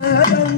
Hello,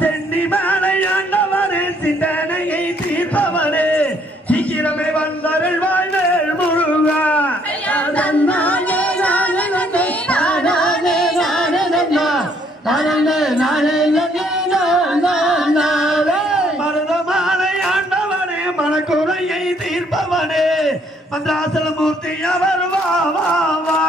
centi மாலையாண்டவனே சிந்தனையை தீர்ப்பவனே சீக்கிரமே வந்தருள் வாழ்வேல் முருகா மருதமாலையாண்டவனே மனக்குறையை தீர்ப்பவனே மந்திராசலமூர்த்தி அவர் வா வா வா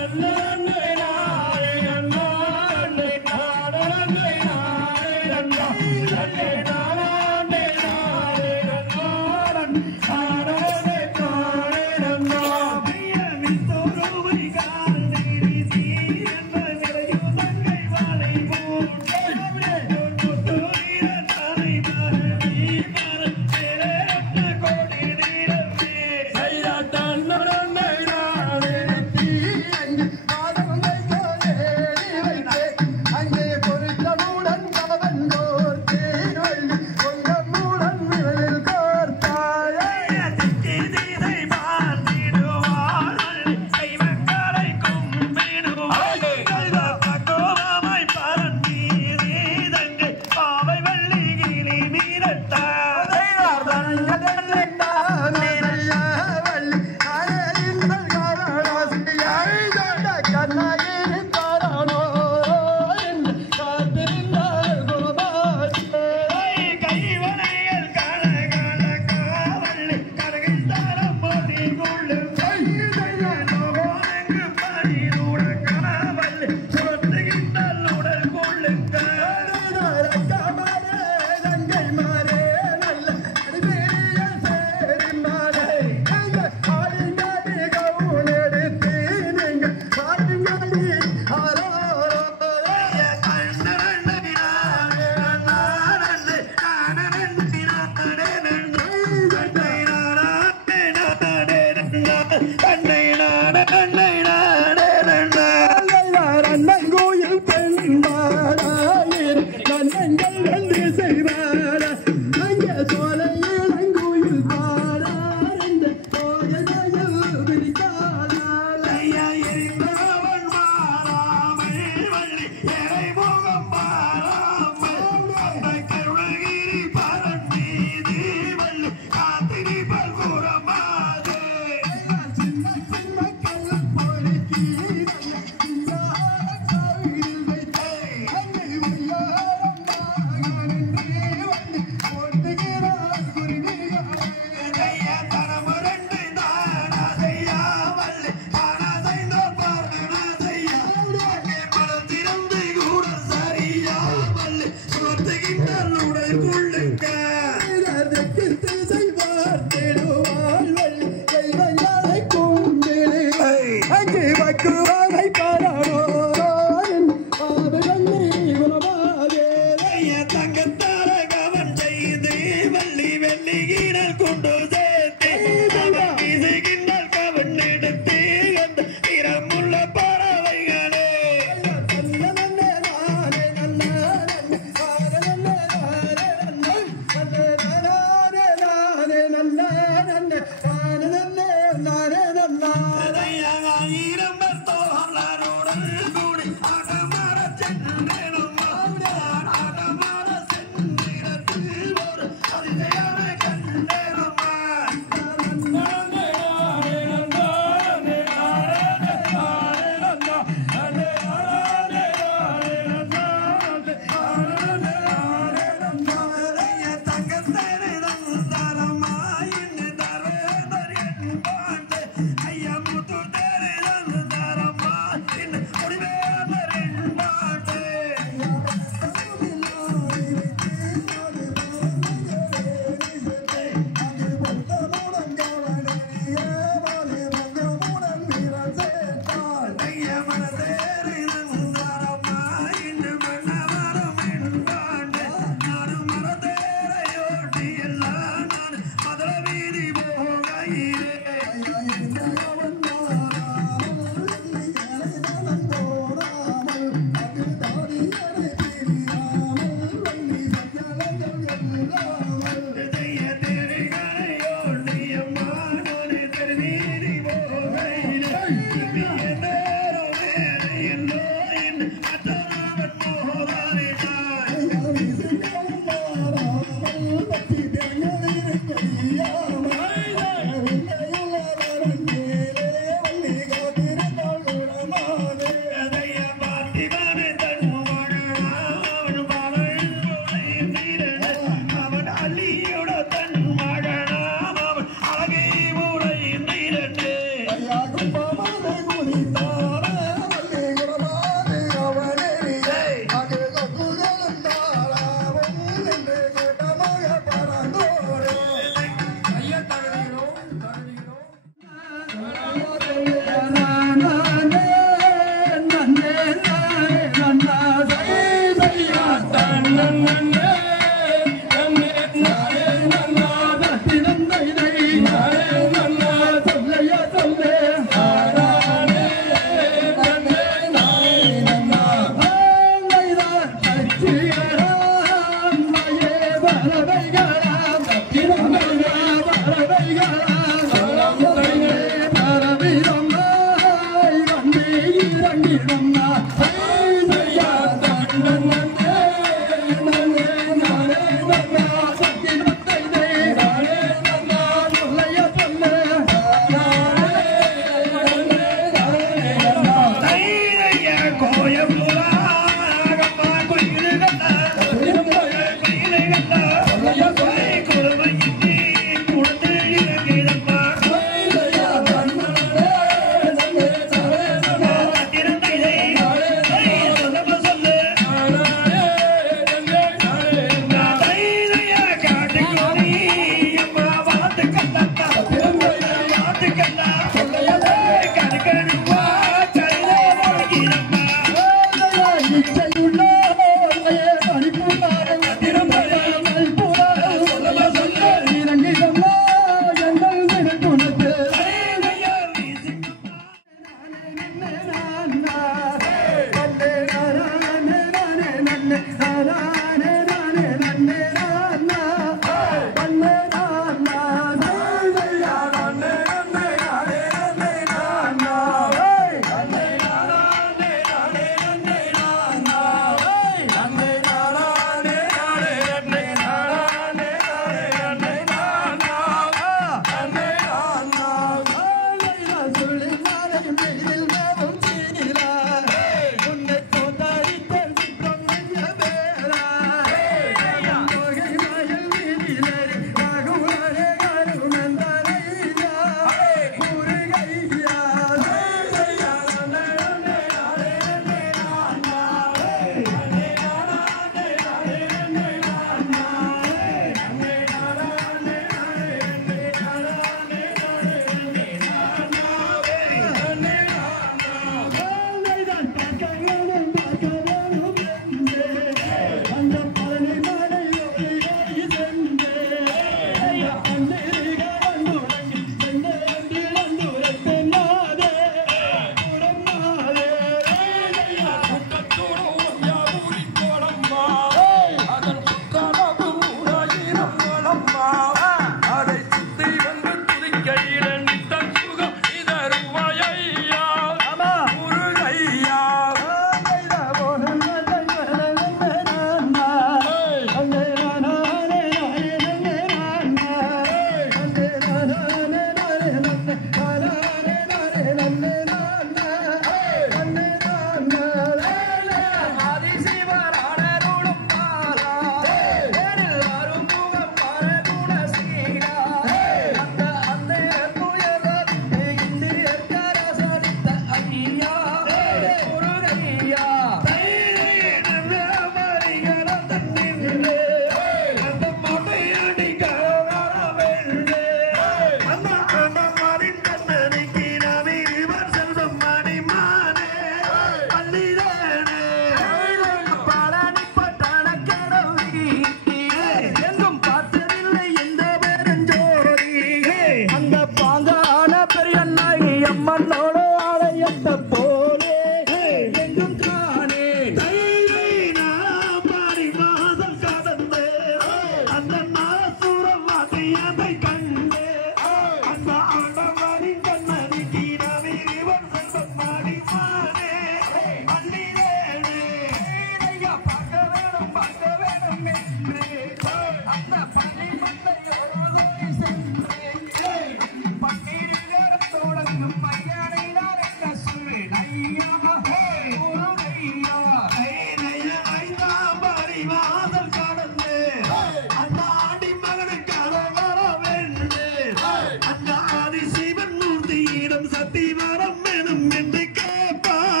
அந்த ஆதிசிவன் மூர்த்தியிடம் சத்திவரம் எனும் என்று கேட்பார்.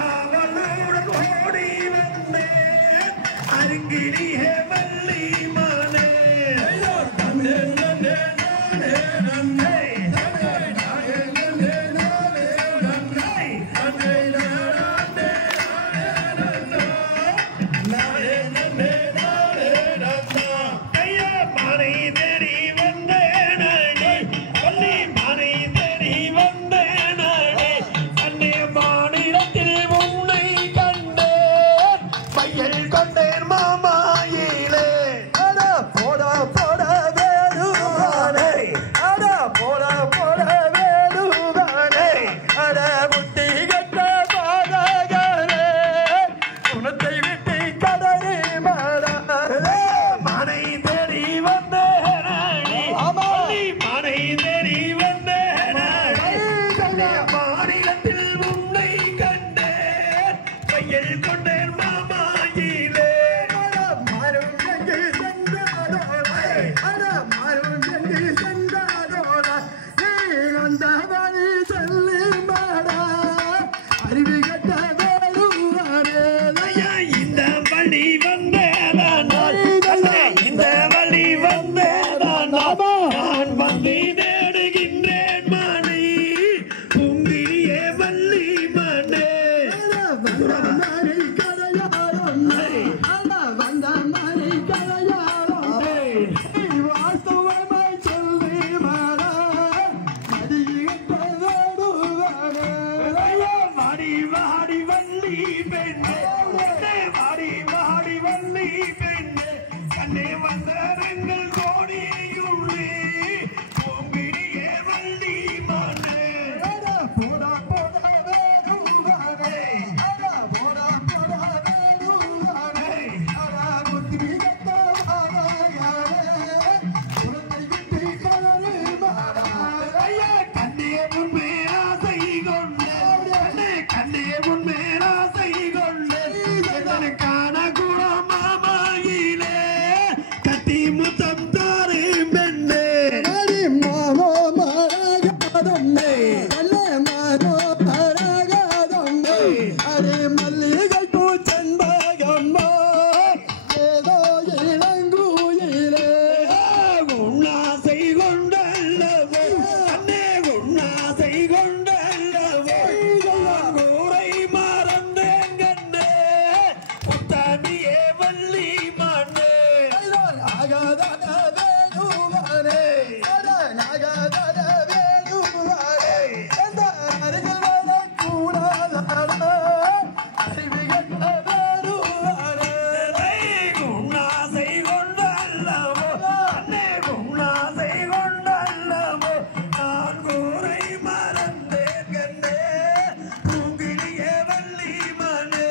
அவளோட கையில் கொண்டேன் மாமாயிலே மாறும் எங்கு சென்றாரோடா மாறும் எங்கு சென்றாரோடா நீ வந்த வழி சொல்லி மாடா அறிவு கட்ட வேடுவாரே இந்த வழி வந்தேதான் இந்த வழி வந்தேதான் நான் வந்து தேடுகின்றேன் மனை பூங்கிரியே வள்ளி மனே வந்த மாறி கரையாரோம் வந்த மாறி கரையாரோம் வாஸ்தவமாய் சொல்லி மாடா அறிவு கட்ட வேடுவாரே வாடி வாடி வள்ளி பெண்ணே வாடி வாடி வள்ளி பெண்ணே கண்ணே வந்த ரெங்கள் கோடியுள்ளே பூங்கிரியே வள்ளி மனே போடா போடா வேடுவாரே போடா போடா வேடுவாரே புத்தி கட்ட மாறாயாரே உனத்தை விட்டு கலரு மாறா கண்ணே உண்மை ஆசை கொண்டு கண்ணே உண்மை ஆசை கொண்டு காண கூட மாமாயிலே கட்டி முத்தம் தாரே பெண்ணே அடி மாமோ மரகதம்மே அல்ல மாமோ மரகதம்மே அடி மல்லிகை பூச்செண்பகம்மா ஏதோ இளங்குயிலே உன்னாசை கொண்டல்லவோ அண்ணே உன்னாசை கொண்டல்லவோ ஊரை மறந்தேன் கண்ணே புத்தாண்டியே வள்ளி மண்ணே ஆகாத வேடுவாரே ஆகாத வேடுவாரே எந்த அருகில் வரக்கூடாதா அறிவு கட்ட வேடுவாரே உன்னாசை கொண்டல்லவோ அண்ணே உன்னாசை கொண்டல்லவோ நான் ஊரை மறந்தேன் கண்ணே பூங்கிரியே வள்ளி மனே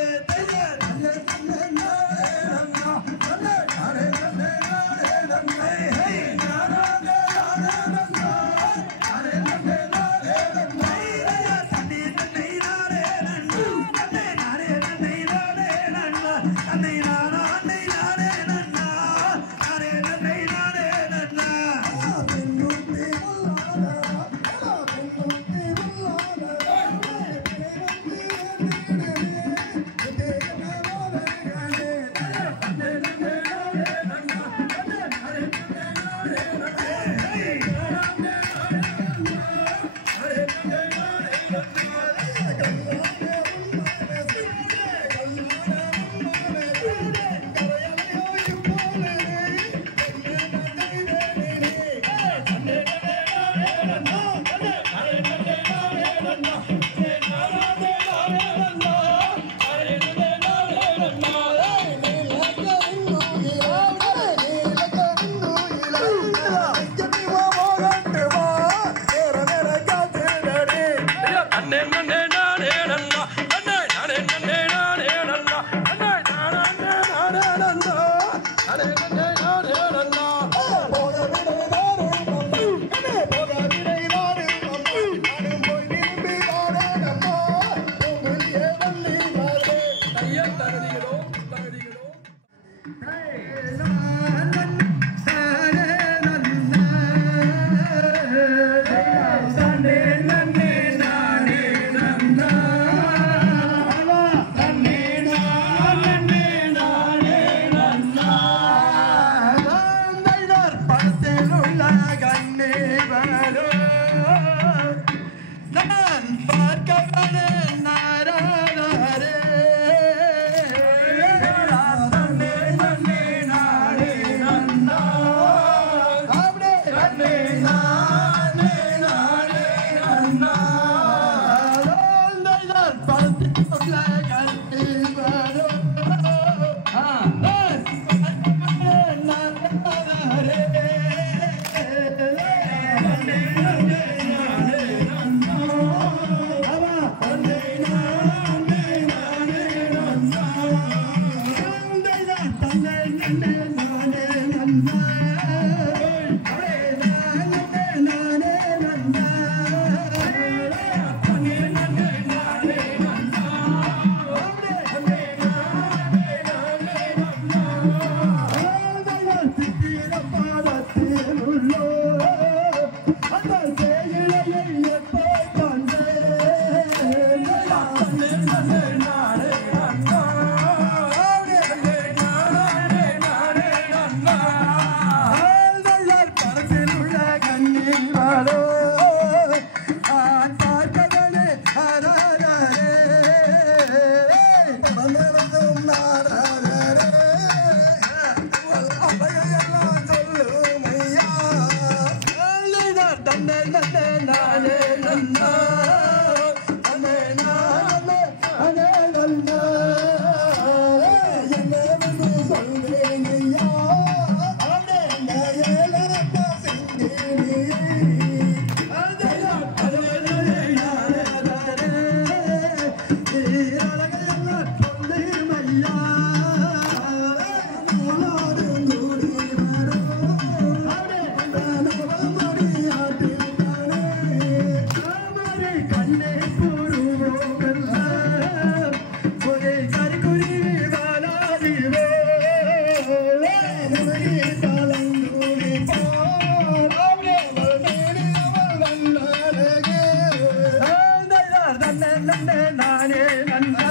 நானே நன்னா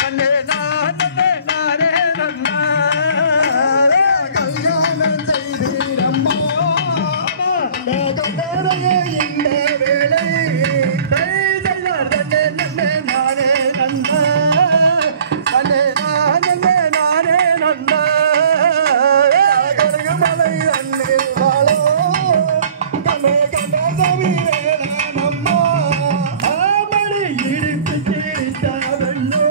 தன்னே நானே நன்னா கல்யாணம் செய்தீரம்மா கண்டரையே இந்த வேளை தன்னே நானே நன்னா தன்னே நானே நன்னா கருகுமலை அன்னில் வாழோ கண்ணே கண்ட சவி வேணாமம்மா ஆமணி இடித்து கிழித்தாவல்லோ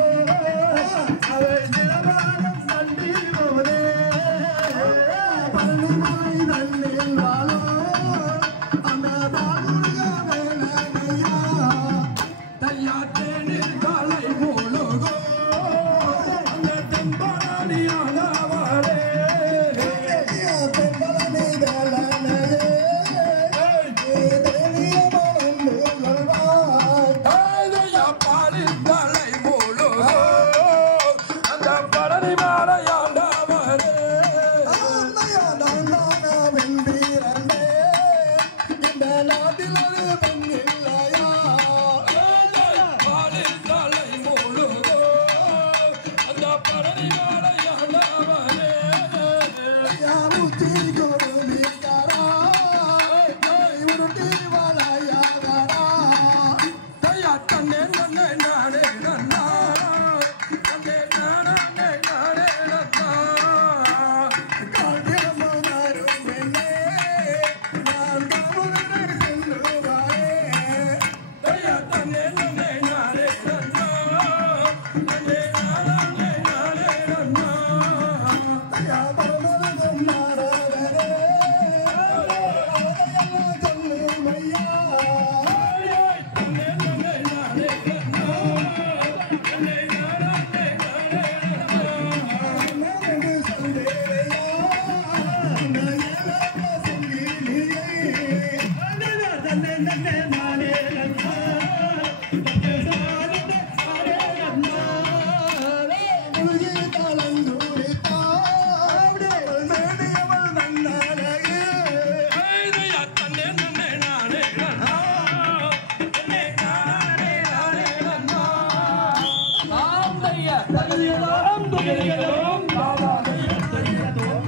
அவள் நிலவானம் நன்றி போதே பழனிமலை அன்னில் வாழோ அந்த பாடுக வேணாமையா தையாற்றேனில் காலை மூழுகோ அந்த தெம்பராணியானவளே பெண்களே வேளாணையே தேவியமன் சொல்வார் தாதையா பாலின் காலை மூழுகோ அந்த பழனி மாலையாண்டவளே வென்றீரண்டே இந்த நாட்டில் ஒரு பெண் இல்லையா பாலின் காலை மூழுகோ அந்த பழனி மாலையாண்டவளே யாமுத்தி குருமிக்காரா உருட்டி வளையாதாரா தையா தன்னே நானே நன்னா தன்னே நானே நன்னா காட்டியமும் வரும் பெண்ணே நான் கமுதனை செல்லுவாரே தையா தன்னே நானே நன்னா தன்னே நானே நன்னா யா பரமதம் நாரதரே அதையெல்லாம் சொல்லுமையா தன்னே நானே நன்னா தன்னே நானே நன்கு சொல்லேயா நயலக சங்கிலியே நன்னா தன்னே நானே நன்னா தன்னே நானே நன்னா உலகி கலந்துரித்தாள் மேடியவள் நன்னழகு தையா தன்னே நானே நன்னா தன்னே நானே நன்னா நாம் தையா தன்னிலம் துயரிகளும் பாபா தையா தன்னிலம்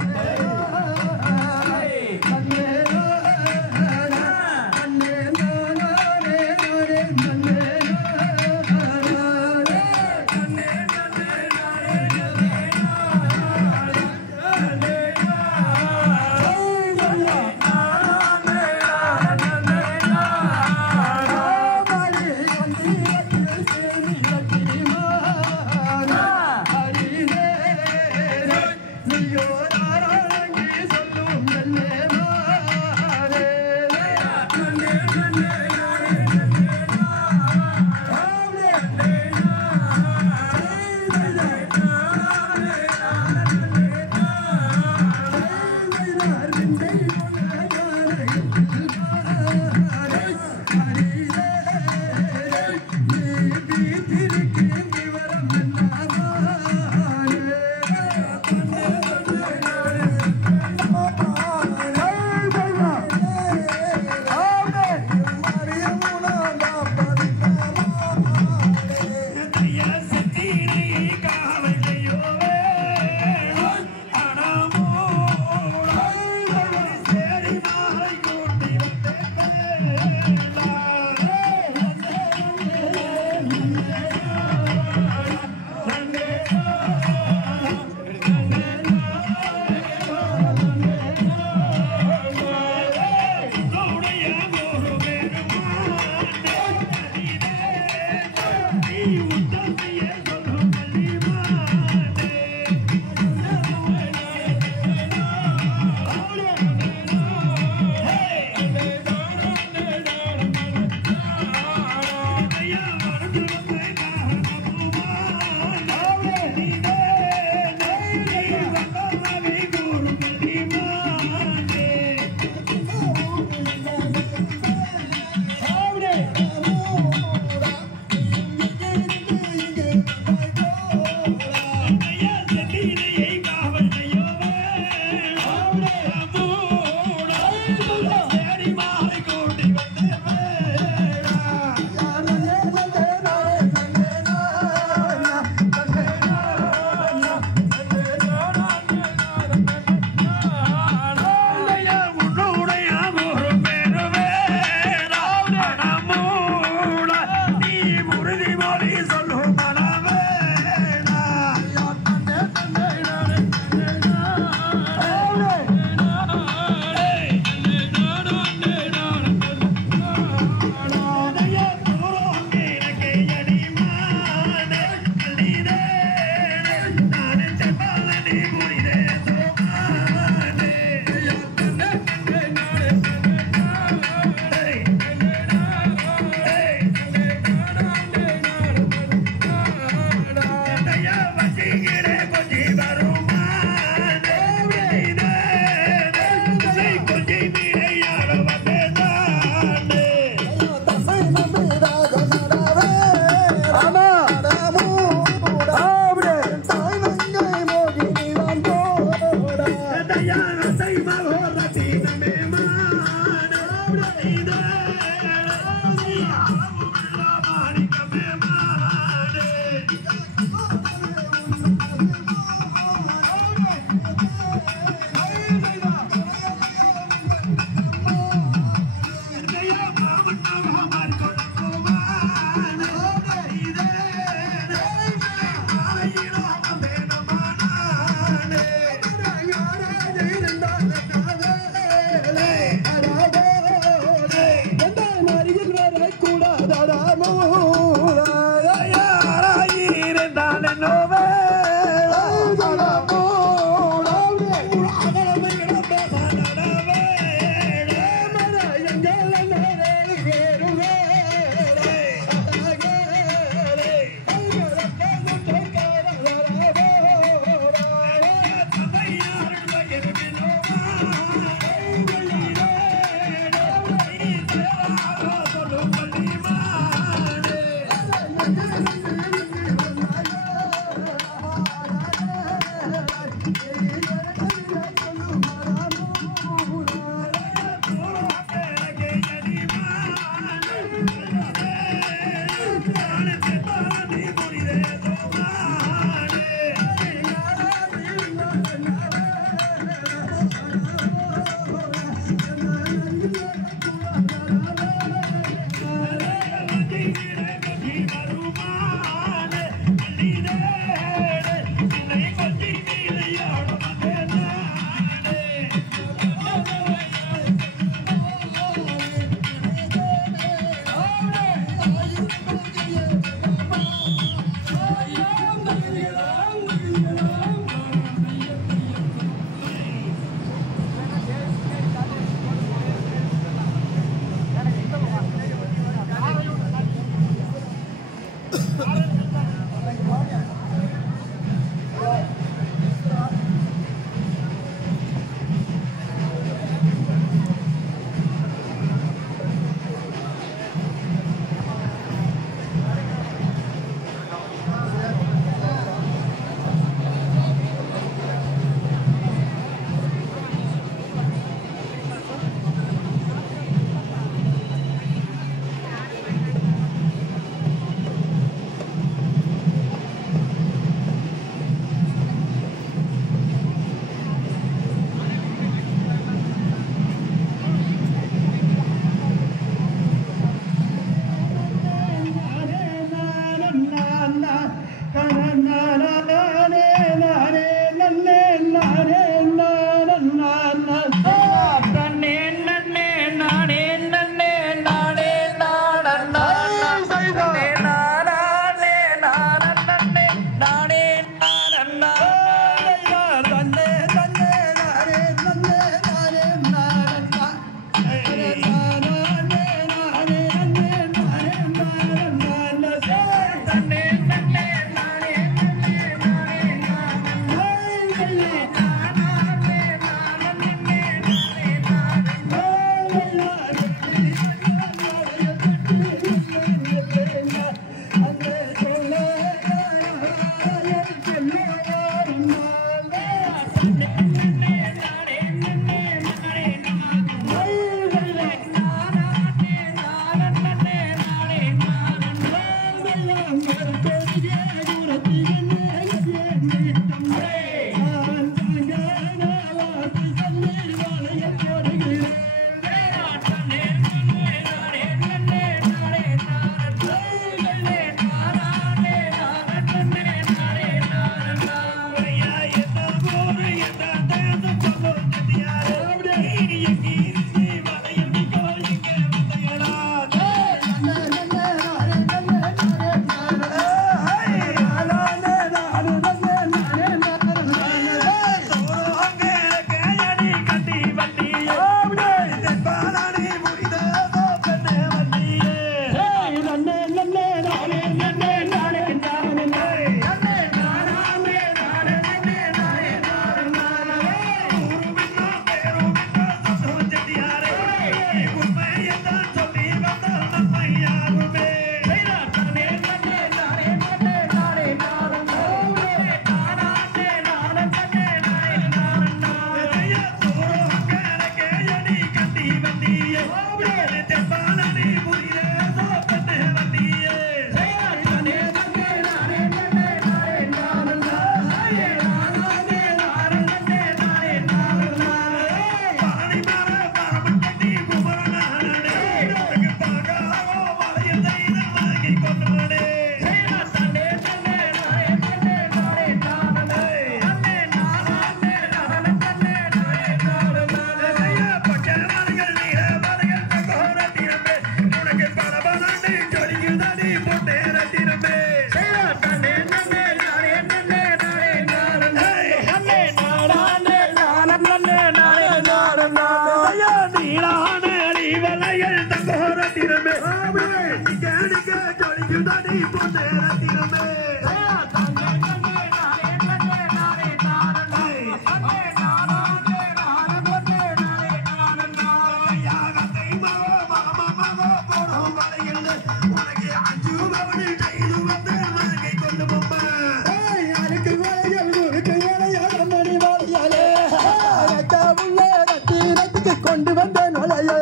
கொண்டு வந்தேன் வளையே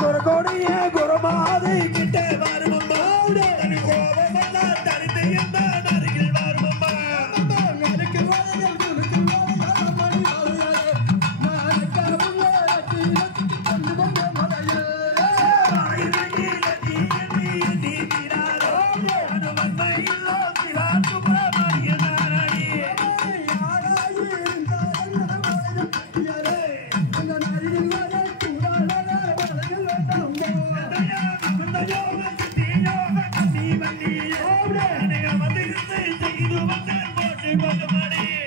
குரகோடைய குரமாதை கிட்ட வருமம்மா கோபமெல்லாம் தரித்து எந்த அருகில் வருமம்மா எனக்கு வளையல் உனக்கு வளையல் மணி வளையலே கொண்டு வந்தேன் வளையே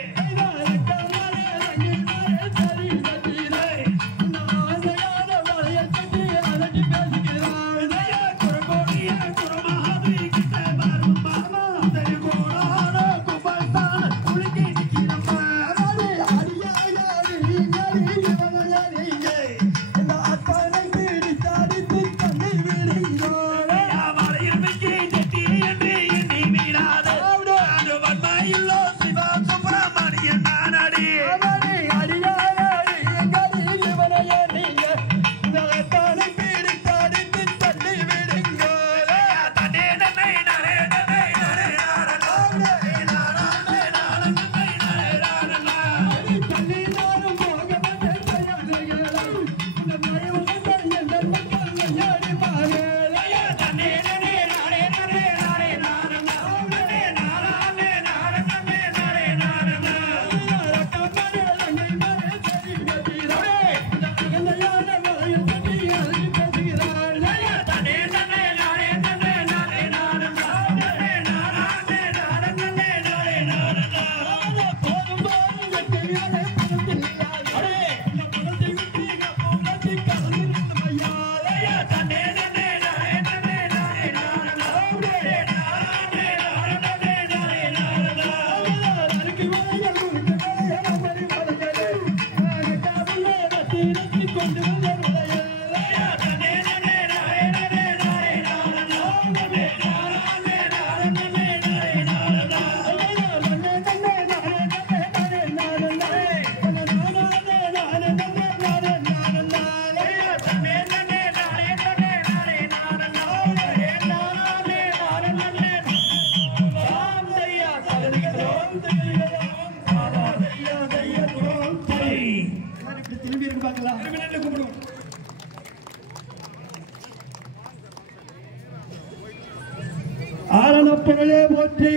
ஆரணப்பொருளே போற்றி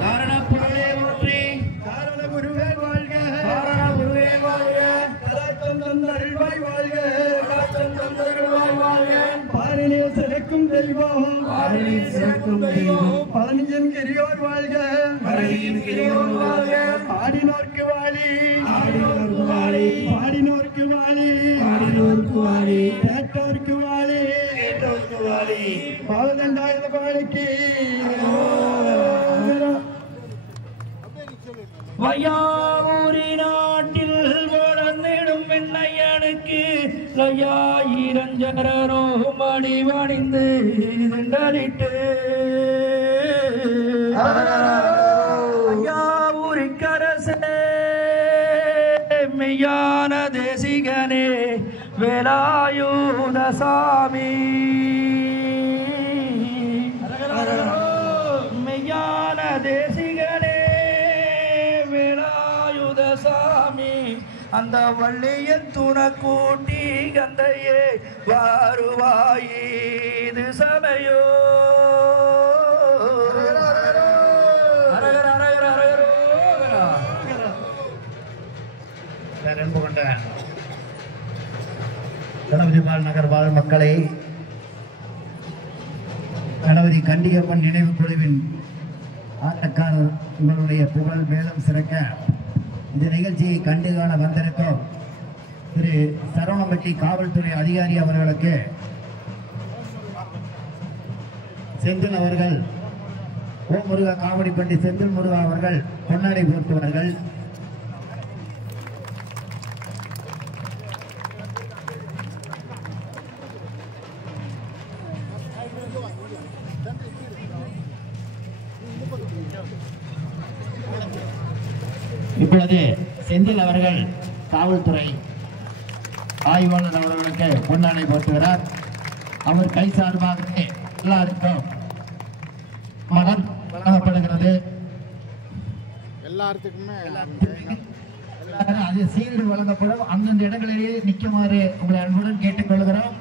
காரணப்பொருளே போற்றி காரண குருவே வாழ்க காரண குருவே வாழ்க கலாச்சம் தந்தருள்வாய் வாழ்க கலாச்சம் தந்தருள்வாய் வாழ்க பாரினில் சிறக்கும் தெய்வம் பாரினில் சிறக்கும் தெய்வம் பழனியின் கிரியோர் வாழ்க பழனியின் கிரியோர் வாழ்க பாடினோர்க்கு வாழி பாடினோர்க்கு வாழி பாடினோர்க்கு வாழி பாடினோர்க்கு வாழி கேட்டோர்க்கு வாழி கேட்டோர்க்கு வாழி பாவதண்டாயுத பாழிக்கு வையாவூரி நாட்டில் வளர்ந்திடும் வெண்ணையனுக்கு ஈரஞ்சரோ மடி வணிந்து திண்டலிட்டு ஐயாவூரிக்கரசே மெய்யான தேசிகனே வேலாயுத சாமி மெய்யான தேசிகனே வேலாயுத சாமி அந்த வள்ளிய துண கூட்டி கந்தையே வாருவாயீது சமயோ அன்பு கொண்ட கணபதிபால் நகர் வாழ் மக்களை கணபதி கண்டியப்பன் நினைவு குழுவின் ஆட்டக்காரர் உங்களுடைய புகழ் மேலும் சிறக்க இந்த நிகழ்ச்சியை கண்டு காண வந்திருக்கும் திரு சரவணம்பட்டி காவல்துறை அதிகாரி அவர்களுக்கு செந்தில் அவர்கள் ஓ முருகா காவடிப்பட்டி செந்தில் முருகா அவர்கள் பொன்னாடை போர்த்துவார்கள். இப்பொழுது செந்தில் அவர்கள் காவல்துறை ஆய்வாளர் அவர்களுக்கு பொன்னாடை போட்டுகிறார். அவர் கை சார்பாகவே எல்லாருக்கும் மலர் வழங்கப்படுகிறது. எல்லாத்துக்குமே அது சீல்டு வழங்கப்படும். அந்தந்த இடங்களிலேயே நிற்குமாறு உங்களை அன்புடன் கேட்டுக்கொள்கிறோம்.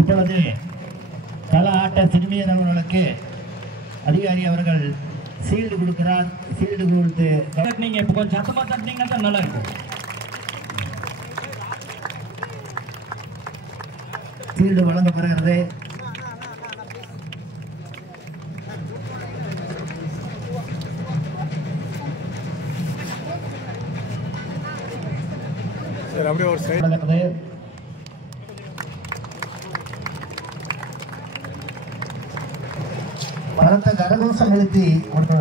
இப்பொழுது தல ஆட்ட சிறுமியர் அவர்களுக்கு அதிகாரி அவர்கள் சீல்டு கொடுக்கிறார். சீல்டு கொடுத்து நீங்க இப்ப கொஞ்சம் சத்தமா தட்டினீங்கன்னா தான் நல்லா இருக்கும். சீல்டு வழங்கப்படுகிறது. அப்படியே ஒரு சைடு வழங்கப்படுகிறது. பலத்த கரகோஷம் எழுத்தி ஒரு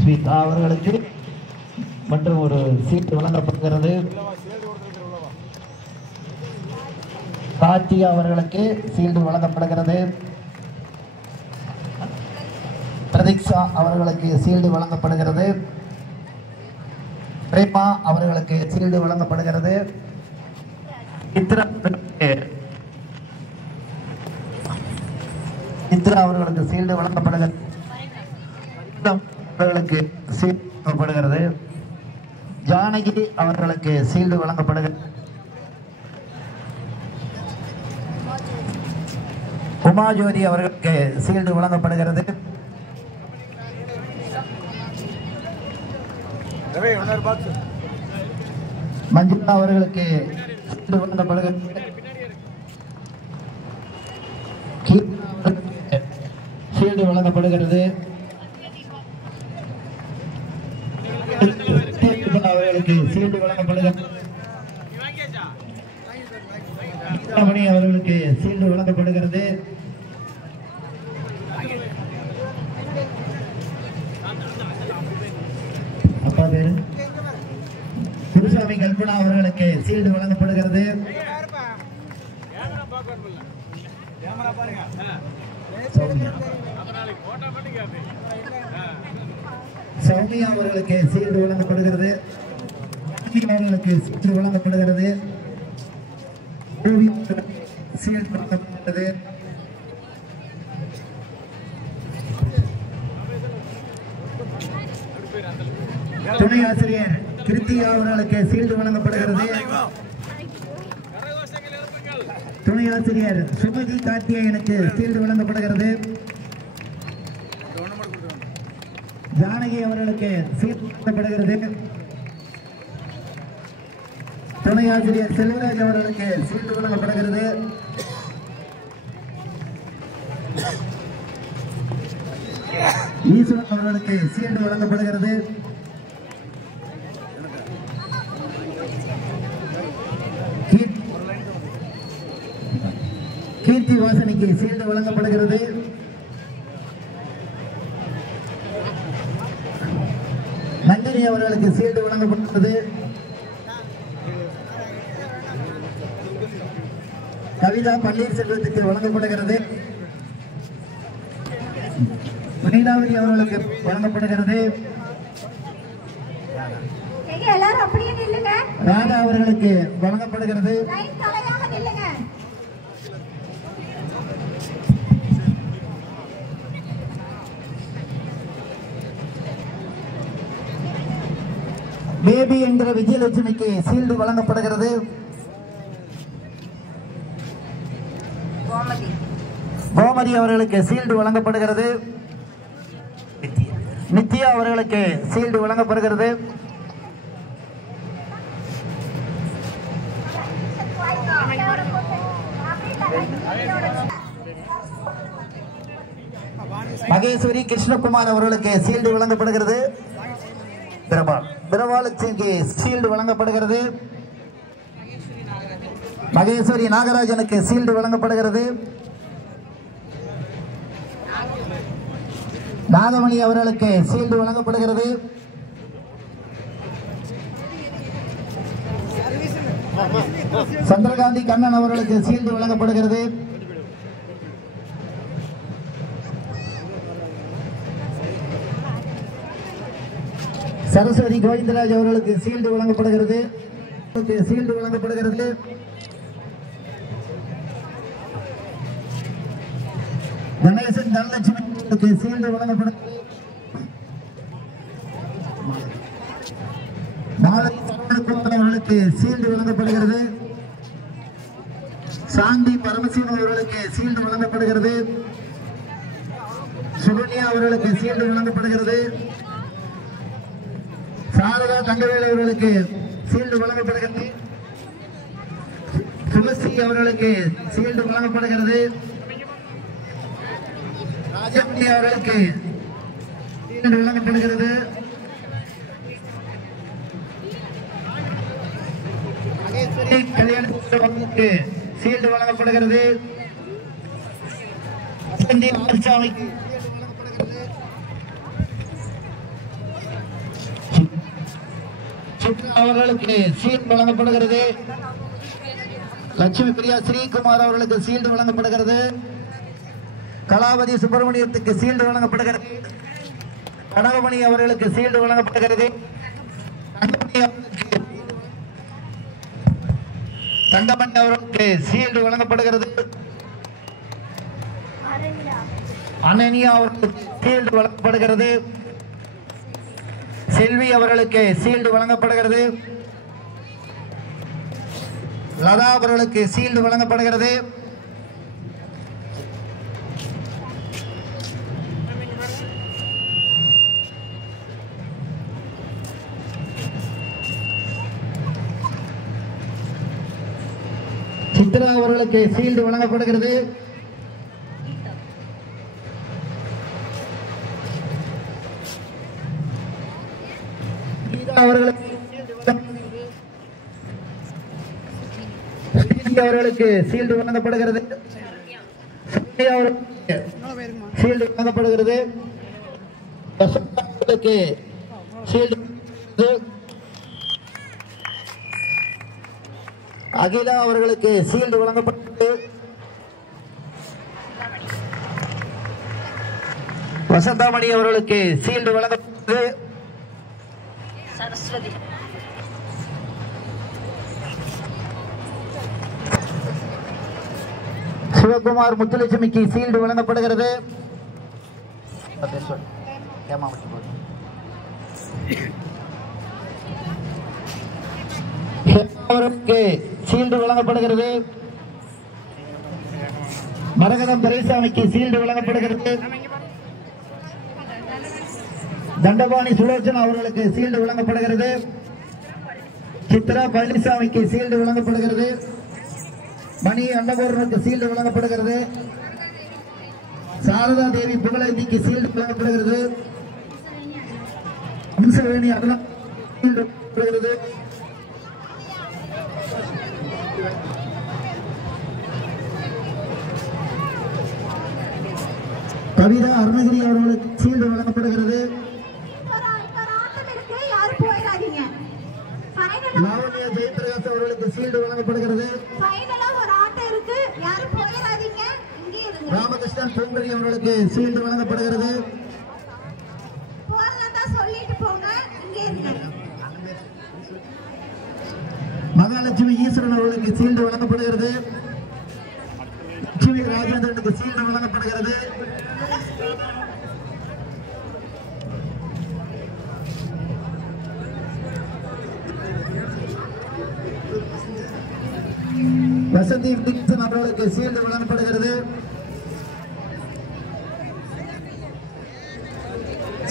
ஸ்வீதா அவர்களுக்கு மற்றும் ஒரு சீட்டு வழங்கப்படுகிறது. கார்த்திகா அவர்களுக்கு சீல்டு வழங்கப்படுகிறது. பிரதீக்ஷா அவர்களுக்கு சீல்டு வழங்கப்படுகிறது. பிரேமா அவர்களுக்கு சீல்டு வழங்கப்படுகிறது. சித்ரா அவர்களுக்கு சீல்டு வழங்கப்படுகிறது. அவர்களுக்கு சீல்டு வழங்கப்படுகிறது. ஜானகி அவர்களுக்கு சீல்டு வழங்கப்படுகிறது. உமாஜோதி அவர்களுக்கு சீல்டு வழங்கப்படுகிறது. மஞ்சுளா அவர்களுக்கு சீல்டு வழங்கப்படுகிறது. சீல்டு வழங்கப்படுகிறது. அவர்களுக்கு சீல்டு வழங்கப்படுகிறது. மணி அவர்களுக்கு சீல்டு வழங்கப்படுகிறது. அப்பா பேரு குருசாமி கல்பனா அவர்களுக்கு சீல்டு வழங்கப்படுகிறது. சௌமியா அவர்களுக்கு சீல்டு வழங்கப்படுகிறது. அவர்களுக்கு சீல்டு வழங்கப்படுகிறது. சீல்டு வழங்கப்படுகிறது. துணை ஆசிரியர் கிருத்திகா அவர்களுக்கு சீல்டு வழங்கப்படுகிறது. துணை ஆசிரியர் சுமதி கார்த்திகேயனுக்கு சீல்டு வழங்கப்படுகிறது. ஜானகி அவர்களுக்கு சீல்டு வழங்கப்படுகிறது. துணை ஆசிரியர் செல்வராஜ் அவர்களுக்கு சீல்டு வழங்கப்படுகிறது. ஈஸ்வரன் அவர்களுக்கு சீல்டு வழங்கப்படுகிறது. கீர்த்தி வாசனிக்கு சீல்டு வழங்கப்படுகிறது. நந்தினி அவர்களுக்கு சீல்டு வழங்கப்படுகிறது. கவிதா பன்னீர்செல்வத்துக்கு வழங்கப்படுகிறது. நீலாவதி அவர்களுக்கு வழங்கப்படுகிறது. எல்லாரும் அப்படியே நில்லுங்க. ராதா அவர்களுக்கு வழங்கப்படுகிறது. லைன் தலையாம நில்லுங்க. பேபி என்ற விஜயலட்சுமிக்கு சீல்டு வழங்கப்படுகிறது. கோமதி அவர்களுக்கு சீல்டு வழங்கப்படுகிறது. நித்யா அவர்களுக்கு சீல்டு வழங்கப்படுகிறது. மகேஸ்வரி கிருஷ்ணகுமார் அவர்களுக்கு சீல்டு வழங்கப்படுகிறது. பிரபாலட்சுமிக்கு சீல்டு வழங்கப்படுகிறது. மகேஸ்வரி நாகராஜனுக்கு சீல்டு வழங்கப்படுகிறது. நாகமணி அவர்களுக்கு சீல்டு வழங்கப்படுகிறது. சந்திரகாந்தி கண்ணன் அவர்களுக்கு சீல்டு வழங்கப்படுகிறது. சரஸ்வதி கோவிந்தராஜ் அவர்களுக்கு சீல்டு வழங்கப்படுகிறது. சீல்டு வழங்கப்படுகிறது. கணேசன் தனலட்சுமி சீல்டு வழங்கப்படுகிறது. அவர்களுக்கு சீல்டு வழங்கப்படுகிறது. சாந்தி பரமசிவம் அவர்களுக்கு சீல்டு வழங்கப்படுகிறது. சுகன்யா அவர்களுக்கு சீல்டு வழங்கப்படுகிறது. சாரதா தங்கவேல் அவர்களுக்கு சீல்டு வழங்கப்படுகிறது. துளசி அவர்களுக்கு சீல்டு வழங்கப்படுகிறது. ராஜமணி அவர்களுக்கு சீல்டு வழங்கப்படுகிறது. கல்யாணத்துக்கு சீல்டு வழங்கப்படுகிறது. ஆர்ச்சாமிக்கு அவர்களுக்கு சீல்டு வழங்கப்படுகிறது. லட்சுமி பிரியா ஸ்ரீகுமார் அவர்களுக்கு சீல்டு வழங்கப்படுகிறது. கலாவதி சுப்பிரமணியத்துக்கு சீல்டு வழங்கப்படுகிறது. கனகமணி அவர்களுக்கு சீல்டு வழங்கப்படுகிறது. தங்கமணி அவர்களுக்கு சீல்டு வழங்கப்படுகிறது. அனன்யா அவர்களுக்கு சீல்டு வழங்கப்படுகிறது. செல்வி அவர்களுக்கு சீல்டு வழங்கப்படுகிறது. லதா அவர்களுக்கு சீல்டு வழங்கப்படுகிறது. சித்ரா அவர்களுக்கு சீல்டு வழங்கப்படுகிறது. அவர்களுக்கு சீல்டு வழங்கப்படுகிறது. சீல்டு வழங்கப்படுகிறது. அகிலா அவர்களுக்கு சீல்டு வழங்கப்பட்டது. வசந்தாமணி அவர்களுக்கு சீல்டு வழங்கப்பட்டது. சரஸ்வதி சிவகுமார் முத்துலட்சுமிக்கு சீல்டு வழங்கப்படுகிறது. அவருக்கு சீல்டு வழங்கப்படுகிறது. மரகதம் துரைசாமிக்கு சீல்டு வழங்கப்படுகிறது. தண்டபாணி சுலோச்சனா அவர்களுக்கு சீல்டு வழங்கப்படுகிறது. சித்ரா பழனிசாமிக்கு சீல்டு வழங்கப்படுகிறது. மணி அன்னபூர்ணனுக்கு சீல்டு வழங்கப்படுகிறது. சாரதா தேவி புகழேந்திக்கு சீல்டு வழங்கப்படுகிறது. அம்சவேணி அருணா சீல்டு வழங்கப்படுகிறது. கவிதா அருணகிரி அவர்களுக்கு சீல்டு வழங்கப்படுகிறது. லாவண்யா ஜெயபிரகாஷ் அவர்களுக்கு சீல்டு வழங்கப்படுகிறது. ராமகிருஷ்ணன் பூங்கரி அவர்களுக்கு சீல்டு வழங்கப்படுகிறது. மகாலட்சுமி ஈஸ்வரன் அவர்களுக்கு சீல்டு வழங்கப்படுகிறது. லட்சுமி ராஜேந்திரனுக்கு சீல்டு வழங்கப்படுகிறது. வசந்தி டிக்சன் அவர்களுக்கு சீல்டு வழங்கப்படுகிறது.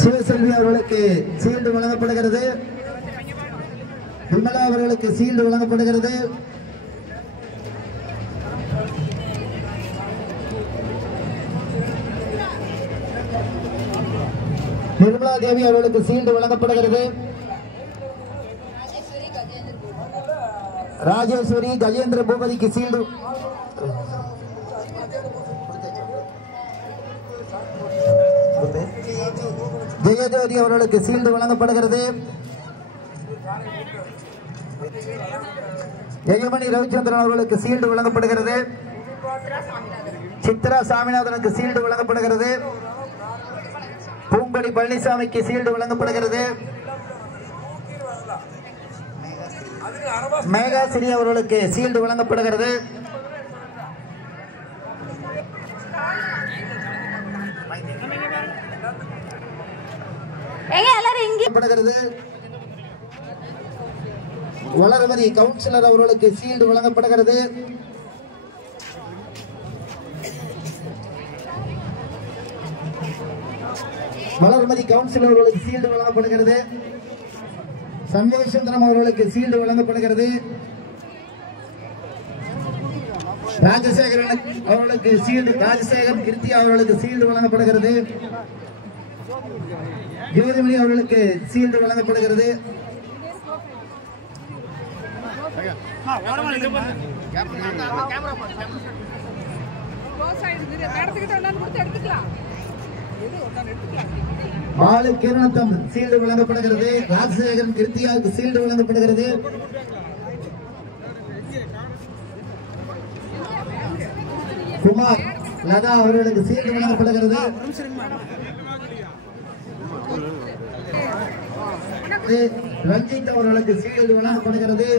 சிவசெல்வி அவர்களுக்கு சீல்டு வழங்கப்படுகிறது. விமலா அவர்களுக்கு சீல்டு வழங்கப்படுகிறது. நிர்மலா தேவி அவர்களுக்கு சீல்டு வழங்கப்படுகிறது. ராஜேஸ்வரி கஜேந்திர பூபதிக்கு சீல்டு. ஜெயஜோதி அவர்களுக்கு சீல்டு வழங்கப்படுகிறது. ஜெயமணி ரவிச்சந்திரன் அவர்களுக்கு சீல்டு வழங்கப்படுகிறது. சித்ரா சாமிநாதனுக்கு சீல்டு வழங்கப்படுகிறது. பூங்கொடி பழனிசாமிக்கு சீல்டு வழங்கப்படுகிறது. மேகாசினி அவர்களுக்கு சீல்டு வழங்கப்படுகிறது. வளர்மதி கவுன்சிலர் அவர்களுக்கு சீல்டு வழங்கப்படுகிறது. வளர்மதி கவுன்சிலர் அவர்களுக்கு சீல்டு வழங்கப்படுகிறது. சண்முகசுந்தரம் அவர்களுக்கு சீல்டு வழங்கப்படுகிறது. ராஜசேகரன் அவர்களுக்கு சீல்டு, ராஜசேகர் கிருத்தி அவர்களுக்கு சீல்டு வழங்கப்படுகிறது. ஜோதிமணி அவர்களுக்கு சீல்டு வழங்கப்படுகிறது. ஆளு கிரணத்தம் சீல்டு வழங்கப்படுகிறது. ராஜசேகரன் கிருத்தியாவுக்கு சீல்டு வழங்கப்படுகிறது. குமார் லதா அவர்களுக்கு சீல்டு வழங்கப்படுகிறது. ரஞ்சித் அவர்களுக்கு சீல்டு வழங்கப்படுகிறது.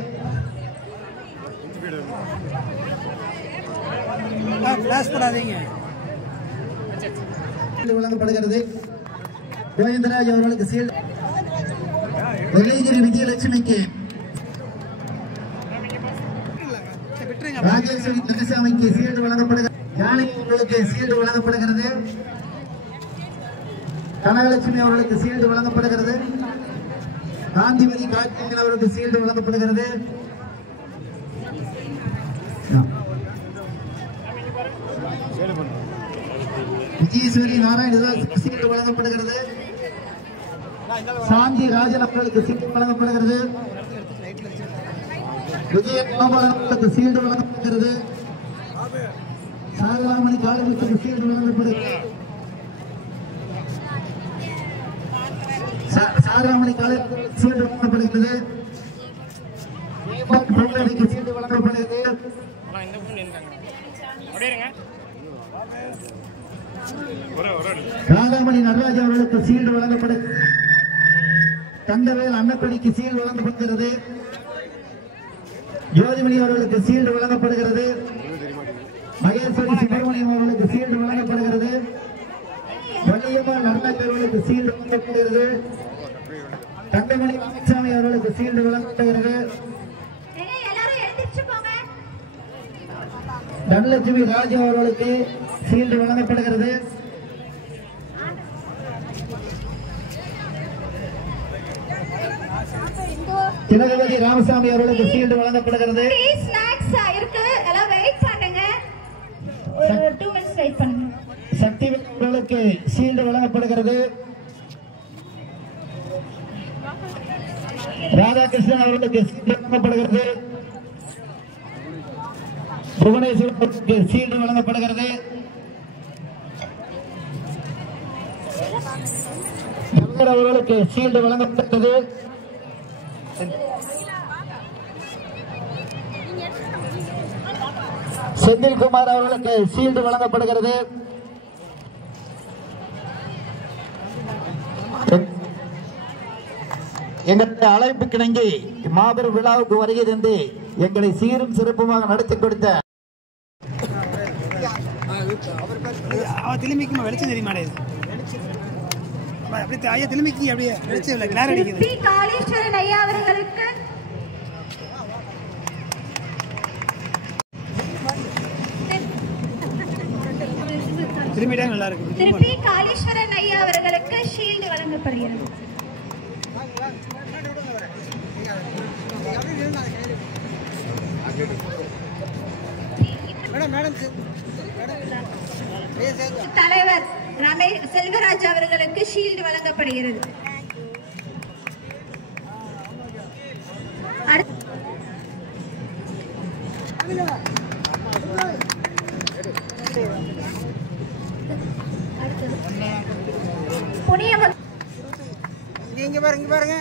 வழங்கப்படுகிறது. கோவிந்தராஜ் அவர்களுக்கு சீல்டு. வெள்ளைகிரி விஜயலட்சுமிக்கு, ராஜேஸ்வரி கந்தசாமிக்கு சீல்டு வழங்கப்படுகிறது. ஜானகி அவர்களுக்கு சீல்டு வழங்கப்படுகிறது. கனகலட்சுமி அவர்களுக்கு சீல்டு வழங்கப்படுகிறது. காந்திமதி கார்த்திகேயன் அவர்களுக்கு சீல்டு வழங்கப்படுகிறது. விஜயஸ்வரி நாராயணதாஸ் சீல்டு வழங்கப்படுகிறது. சாந்தி ராஜன் அவர்களுக்கு சீல்டு வழங்கப்படுகிறது. விஜய கோபாலன் அவர்களுக்கு சீல்டு வழங்கப்படுகிறது. சாரதாமணி காலமிக்கு சீல்டு வழங்கப்படுகிறது. சாரதாமணி காலேஜ் சீல்டு வழங்கப்படுகிறது. சீல்டு வழங்கப்படுகிறது. ராதாமணி நடராஜ் அவர்களுக்கு சீல்டு வழங்கப்படுகிறது. தங்கவேல் அன்னப்பணிக்கு சீல்டு வழங்கப்படுகிறது. ஜோதிமணி அவர்களுக்கு சீல்டு வழங்கப்படுகிறது. மகேஸ்வரி சுப்பிரமணியம் அவர்களுக்கு சீல்டு வழங்கப்படுகிறது. வள்ளியம்மாள் நடராஜ் அவர்களுக்கு சீல்டு வழங்கப்படுகிறது. தங்கமணி ராமசாமி அவர்களுக்கு சீல்டு வழங்கப்படுகிறது. தனலட்சுமி ராஜு அவர்களுக்கு சீல்டு வழங்கப்படுகிறது. திலகவதி ராமசாமி அவர்களுக்கு சீல்டு வழங்கப்படுகிறது. சக்தி அவர்களுக்கு சீல்டு வழங்கப்படுகிறது. ராதாகிருஷ்ணன் அவர்களுக்கு சீல்டு வழங்கப்படுகிறது. புவனேஸ்வருக்கு சீல்டு வழங்கப்படுகிறது. அவர்களுக்கு சீல்டு வழங்கப்பட்டது. செந்தில்குமார் அவர்களுக்கு சீல்டு வழங்கப்படுகிறது. எங்களுடைய அழைப்பு கிணங்கி மாபெரும் விழாவுக்கு வருகை தந்து எங்களை சீரும் சிறப்புமாக நடத்தி கொடுத்த திரும்பிக்கு வெளிச்சம் தெரியுமா? அப்படியே தாயா திரும்பிக்கு அப்படியே வெளிச்சம் இல்லை, கிளார் அடிக்குது. பி காளீஸ்வரன் ஐயா அவர்களுக்கு திரும்பிட்டா நல்லா இருக்கு. திரு பி காளீஸ்வரன் ஐயா அவர்களுக்கு ஷீல்டு வழங்கப்படுகிறது. தலைவர் செல்வராஜ் அவர்களுக்கு ஷீல்டு வழங்கப்படுகிறது. புனியம இங்க பாருங்க